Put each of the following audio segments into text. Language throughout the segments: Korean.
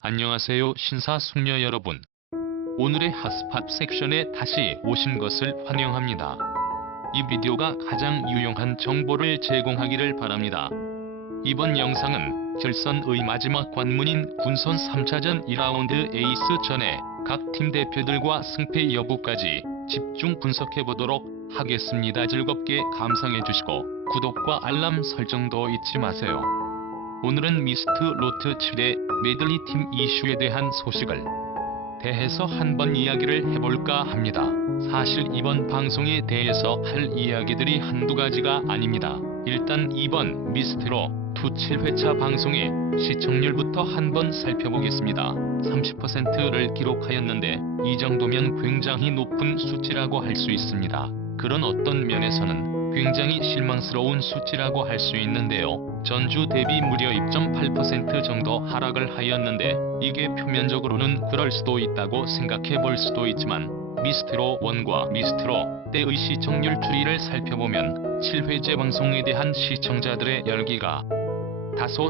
안녕하세요 신사숙녀 여러분. 오늘의 핫스팟 섹션에 다시 오신 것을 환영합니다. 이 비디오가 가장 유용한 정보를 제공하기를 바랍니다. 이번 영상은 결선의 마지막 관문인 군선 3차전 2라운드 에이스 전에 각 팀 대표들과 승패 여부까지 집중 분석해보도록 하겠습니다. 즐겁게 감상해주시고 구독과 알람 설정도 잊지 마세요. 오늘은 미스트 로트 7의 메들리 팀 이슈에 대한 소식을 대해서 한번 이야기를 해볼까 합니다. 사실 이번 방송에 대해서 할 이야기들이 한두 가지가 아닙니다. 일단 이번 미스트로 7회차 방송의 시청률부터 한번 살펴보겠습니다. 30%를 기록하였는데 이 정도면 굉장히 높은 수치라고 할 수 있습니다. 그런 어떤 면에서는 굉장히 실망스러운 수치라고 할 수 있는데요. 전주 대비 무려 2.8% 정도 하락을 하였는데 이게 표면적으로는 그럴 수도 있다고 생각해 볼 수도 있지만 미스트로 1과 미스트로 때의 시청률 추이를 살펴보면 7회째 방송에 대한 시청자들의 열기가 다소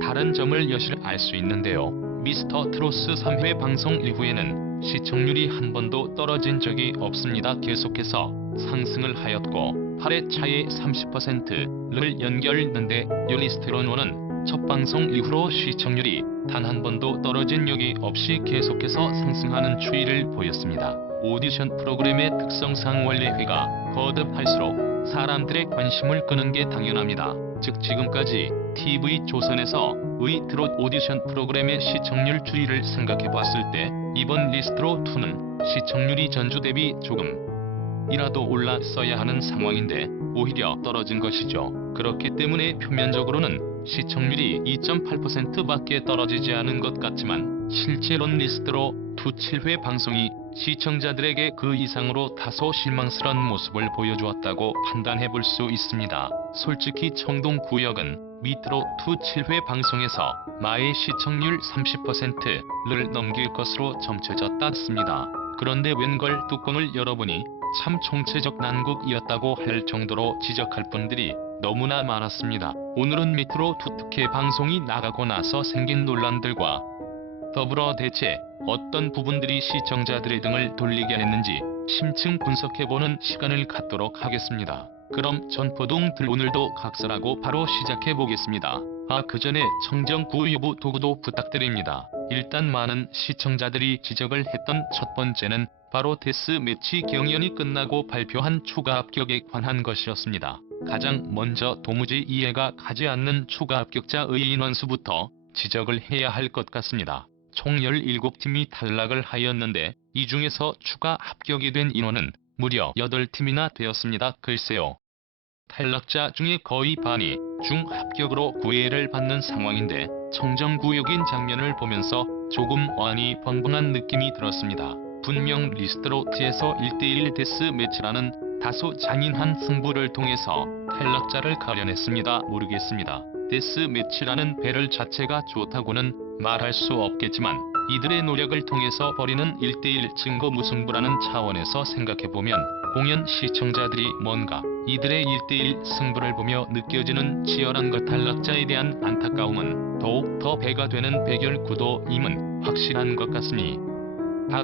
다른 점을 여실 알 수 있는데요. 미스터 트로스 3회 방송 이후에는 시청률이 한 번도 떨어진 적이 없습니다. 계속해서 상승을 하였고 8회 차에 30%를 연결했는데 율리스트론원은 첫 방송 이후로 시청률이 단 한 번도 떨어진 적이 없이 계속해서 상승하는 추이를 보였습니다. 오디션 프로그램의 특성상 원래 회가 거듭할수록 사람들의 관심을 끄는 게 당연합니다. 즉 지금까지 TV조선에서의 트롯 오디션 프로그램의 시청률 추이를 생각해 봤을 때 이번 리스트로 2는 시청률이 전주 대비 조금이라도 올랐어야 하는 상황인데 오히려 떨어진 것이죠. 그렇기 때문에 표면적으로는 시청률이 2.8%밖에 떨어지지 않은 것 같지만 실제로는 리스트로 7회 방송이 시청자들에게 그 이상으로 다소 실망스러운 모습을 보여주었다고 판단해 볼 수 있습니다. 솔직히 청동구역은 미트로 7회 방송에서 마의 시청률 30%를 넘길 것으로 점쳐졌다습니다. 그런데 웬걸 뚜껑을 열어보니 참 총체적 난국이었다고 할 정도로 지적할 분들이 너무나 많았습니다. 오늘은 미트로 2 특혜 방송이 나가고 나서 생긴 논란들과 더불어 대체 어떤 부분들이 시청자들의 등을 돌리게 했는지 심층 분석해보는 시간을 갖도록 하겠습니다. 그럼 전포동들 오늘도 각설하고 바로 시작해보겠습니다. 그 전에 청정구 여부 도구도 부탁드립니다. 일단 많은 시청자들이 지적을 했던 첫 번째는 바로 데스매치 경연이 끝나고 발표한 추가 합격에 관한 것이었습니다. 가장 먼저 도무지 이해가 가지 않는 추가 합격자의 인원수부터 지적을 해야 할 것 같습니다. 총 17팀이 탈락을 하였는데 이 중에서 추가 합격이 된 인원은 무려 8팀이나 되었습니다. 글쎄요. 탈락자 중에 거의 반이 중합격으로 구애를 받는 상황인데 청정구역인 장면을 보면서 조금 어안이 벙벙한 느낌이 들었습니다. 분명 리스트로트에서 1대1 데스매치라는 다소 잔인한 승부를 통해서 탈락자를 가려냈습니다. 모르겠습니다. 데스매치라는 배럴 자체가 좋다고는 말할 수 없겠지만 이들의 노력을 통해서 벌이는 1대1 증거 무승부라는 차원에서 생각해보면 공연 시청자들이 뭔가 이들의 1대1 승부를 보며 느껴지는 치열한 것 탈락자에 대한 안타까움은 더욱 더 배가 되는 배결 구도임은 확실한 것 같으니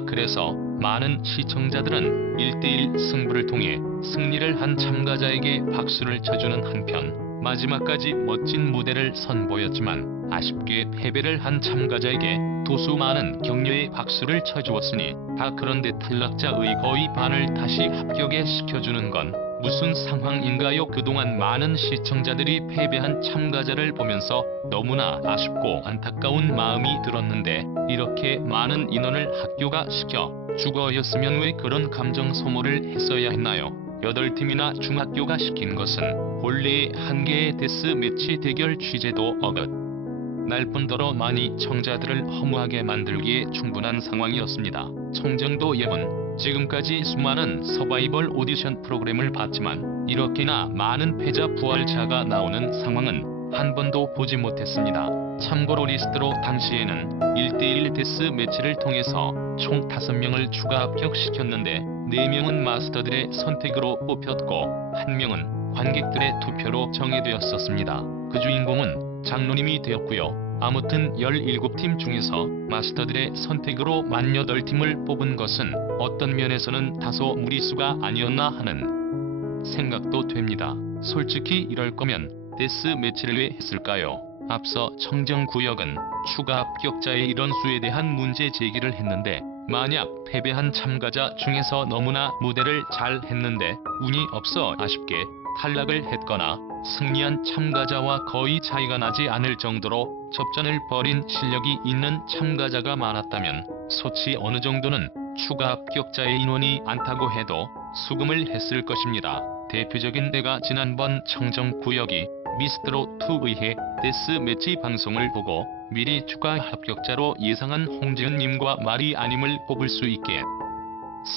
그래서 많은 시청자들은 1대1 승부를 통해 승리를 한 참가자에게 박수를 쳐주는 한편 마지막까지 멋진 무대를 선보였지만 아쉽게 패배를 한 참가자에게 도수 많은 격려의 박수를 쳐주었으니 그런데 탈락자의 거의 반을 다시 합격에 시켜주는 건 무슨 상황인가요? 그동안 많은 시청자들이 패배한 참가자를 보면서 너무나 아쉽고 안타까운 마음이 들었는데 이렇게 많은 인원을 합격화 시켜 주거였으면 왜 그런 감정 소모를 했어야 했나요? 8팀이나 중학교가 시킨 것은 본래의 한 개의 데스매치 대결 취재도 날 뿐더러 많이 청자들을 허무하게 만들기에 충분한 상황이었습니다. 청정도 예은 지금까지 수많은 서바이벌 오디션 프로그램을 봤지만 이렇게나 많은 패자 부활자가 나오는 상황은 한 번도 보지 못했습니다. 참고로 리스트로 당시에는 1대1 데스매치를 통해서 총 5명을 추가 합격시켰는데 4명은 마스터들의 선택으로 뽑혔고 1명은 관객들의 투표로 정해되었었습니다. 그 주인공은 장로님이 되었고요. 아무튼 17팀 중에서 마스터들의 선택으로 18팀을 뽑은 것은 어떤 면에서는 다소 무리수가 아니었나 하는 생각도 됩니다. 솔직히 이럴 거면 데스 매치를 왜 했을까요? 앞서 청정구역은 추가 합격자의 이런 수에 대한 문제 제기를 했는데, 만약 패배한 참가자 중에서 너무나 무대를 잘 했는데 운이 없어 아쉽게 탈락을 했거나 승리한 참가자와 거의 차이가 나지 않을 정도로 접전을 벌인 실력이 있는 참가자가 많았다면 소치 어느 정도는 추가 합격자의 인원이 않다고 해도 수긍을 했을 것입니다. 대표적인 데가 지난번 청정구역이 미스트롯2의 데스매치 방송을 보고 미리 추가 합격자로 예상한 홍지은님과 마리아님을 뽑을 수 있게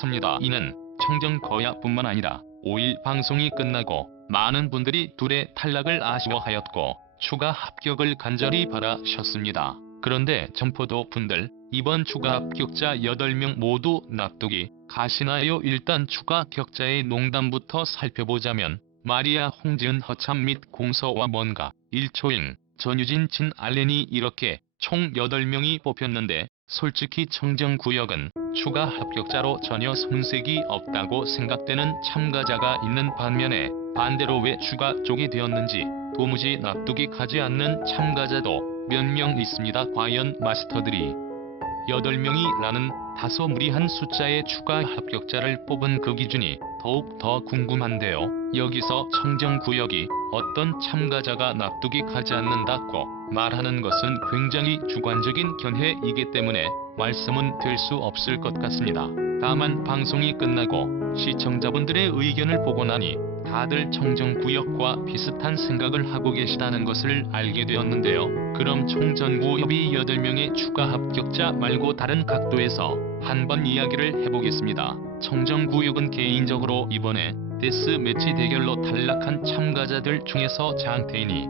습니다. 이는 청정거야뿐만 아니라 5일 방송이 끝나고 많은 분들이 둘의 탈락을 아쉬워하였고 추가 합격을 간절히 바라셨습니다. 그런데 점포도 분들, 이번 추가 합격자 8명 모두 납득이 가시나요? 일단 추가 합격자의 농담부터 살펴보자면 마리아, 홍지은, 허참 및 공서와 뭔가, 일초잉, 전유진, 진 알렌이 이렇게 총 8명이 뽑혔는데 솔직히 청정구역은 추가 합격자로 전혀 손색이 없다고 생각되는 참가자가 있는 반면에 반대로 왜 추가 쪽이 되었는지 도무지 납득이 가지 않는 참가자도 몇 명 있습니다. 과연 마스터들이 8명이라는 다소 무리한 숫자의 추가 합격자를 뽑은 그 기준이 더욱 더 궁금한데요. 여기서 청정구역이 어떤 참가자가 납득이 가지 않는다고 말하는 것은 굉장히 주관적인 견해이기 때문에 말씀은 될 수 없을 것 같습니다. 다만 방송이 끝나고 시청자분들의 의견을 보고 나니 다들 청정구역과 비슷한 생각을 하고 계시다는 것을 알게 되었는데요. 그럼 청정구역이 8명의 추가 합격자 말고 다른 각도에서 한번 이야기를 해보겠습니다. 청정구역은 개인적으로 이번에 데스매치 대결로 탈락한 참가자들 중에서 장태인이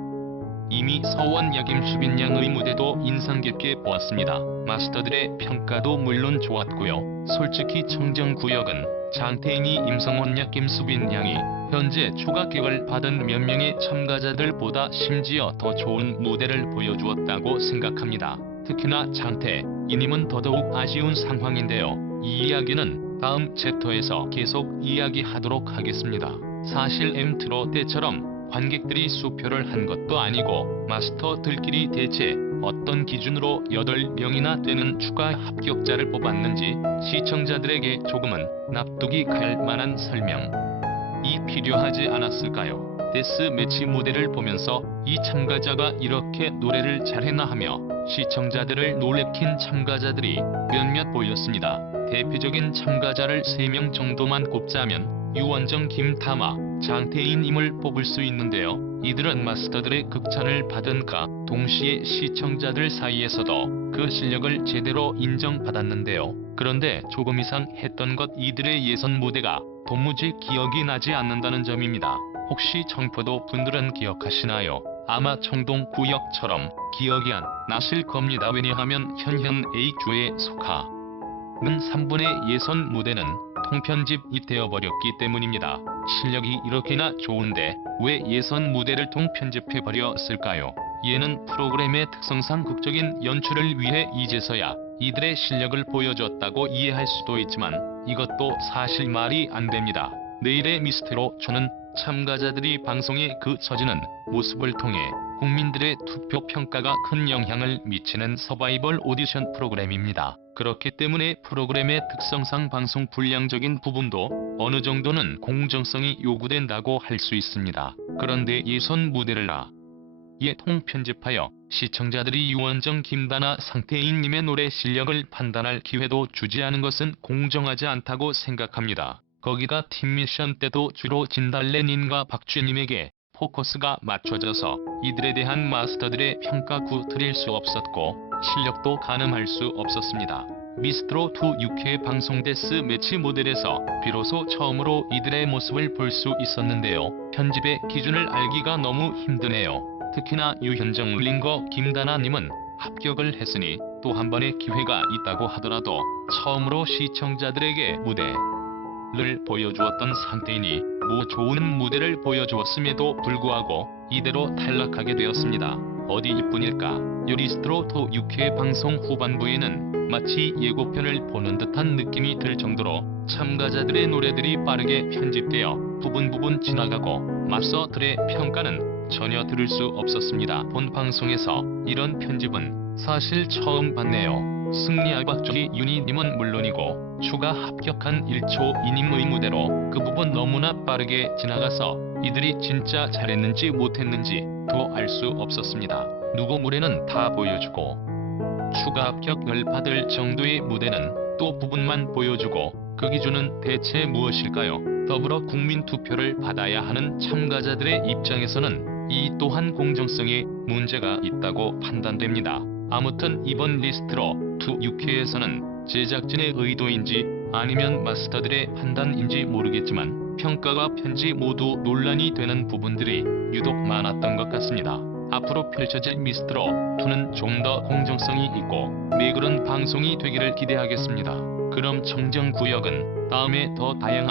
이미 서원 야김 수빈양의 무대도 인상 깊게 보았습니다. 마스터들의 평가도 물론 좋았고요. 솔직히 청정구역은 장태인이 임성원 야김 수빈양이 현재 추가 합격을 받은 몇 명의 참가자들보다 심지어 더 좋은 무대를 보여주었다고 생각합니다. 특히나 장태인님은 더더욱 아쉬운 상황인데요. 이 이야기는 다음 챕터에서 계속 이야기하도록 하겠습니다. 사실 M트롯 때처럼 관객들이 수표를 한 것도 아니고 마스터들끼리 대체 어떤 기준으로 8명이나 되는 추가 합격자를 뽑았는지 시청자들에게 조금은 납득이 갈 만한 설명이 필요하지 않았을까요? 데스매치 무대를 보면서 이 참가자가 이렇게 노래를 잘했나 하며 시청자들을 놀래킨 참가자들이 몇몇 보였습니다. 대표적인 참가자를 3명 정도만 꼽자면 유원정, 김타마, 장태인임을 뽑을 수 있는데요. 이들은 마스터들의 극찬을 받은가 동시에 시청자들 사이에서도 그 실력을 제대로 인정받았는데요. 그런데 조금 이상 했던 것 이들의 예선 무대가 도무지 기억이 나지 않는다는 점입니다. 혹시 청포도 분들은 기억하시나요? 아마 청동구역처럼 기억이 안 나실 겁니다. 왜냐하면 현현 A조에 속하는 3분의 예선 무대는 통편집이 되어버렸기 때문입니다. 실력이 이렇게나 좋은데 왜 예선 무대를 통편집해버렸을까요? 얘는 프로그램의 특성상 극적인 연출을 위해 이제서야 이들의 실력을 보여줬다고 이해할 수도 있지만 이것도 사실 말이 안 됩니다. 내일의 미스트롯2는 참가자들이 방송에 그쳐지는 모습을 통해 국민들의 투표 평가가 큰 영향을 미치는 서바이벌 오디션 프로그램입니다. 그렇기 때문에 프로그램의 특성상 방송 분량적인 부분도 어느 정도는 공정성이 요구된다고 할 수 있습니다. 그런데 예선 무대를 아예 통편집하여 시청자들이 유원정, 김다나, 상태인님의 노래 실력을 판단할 기회도 주지 않은 것은 공정하지 않다고 생각합니다. 거기다 팀 미션 때도 주로 진달래님과 박쥐님에게 포커스가 맞춰져서 이들에 대한 마스터들의 평가 드릴 수 없었고 실력도 가늠할 수 없었습니다. 미스트롯2 6회 방송 데스매치 모델에서 비로소 처음으로 이들의 모습을 볼 수 있었는데요. 편집의 기준을 알기가 너무 힘드네요. 특히나 유현정, 링거, 김다나님은 합격을 했으니 또 한 번의 기회가 있다고 하더라도 처음으로 시청자들에게 무대를 보여주었던 상태인이 좋은 무대를 보여주었음에도 불구하고 이대로 탈락하게 되었습니다. 어디 이뿐일까? 요리스트로 토 6회 방송 후반부에는 마치 예고편을 보는 듯한 느낌이 들 정도로 참가자들의 노래들이 빠르게 편집되어 부분 지나가고 맙서들의 평가는 전혀 들을 수 없었습니다. 본 방송에서 이런 편집은 사실 처음 봤네요. 승리 알박조기 윤희님은 물론이고 추가 합격한 1초 2님의 무대로 그 부분 너무나 빠르게 지나가서 이들이 진짜 잘했는지 못했는지도 알 수 없었습니다. 누구 무대는 다 보여주고 추가 합격을 받을 정도의 무대는 또 부분만 보여주고 그 기준은 대체 무엇일까요? 더불어 국민 투표를 받아야 하는 참가자들의 입장에서는 이 또한 공정성에 문제가 있다고 판단됩니다. 아무튼 이번 리스트로 투 6회에서는 제작진의 의도인지 아니면 마스터들의 판단인지 모르겠지만 평가와 편지 모두 논란이 되는 부분들이 유독 많았던 것 같습니다. 앞으로 펼쳐질 미스트로 2는 좀 더 공정성이 있고 매그런 방송이 되기를 기대하겠습니다. 그럼 청정구역은 다음에 더 다양한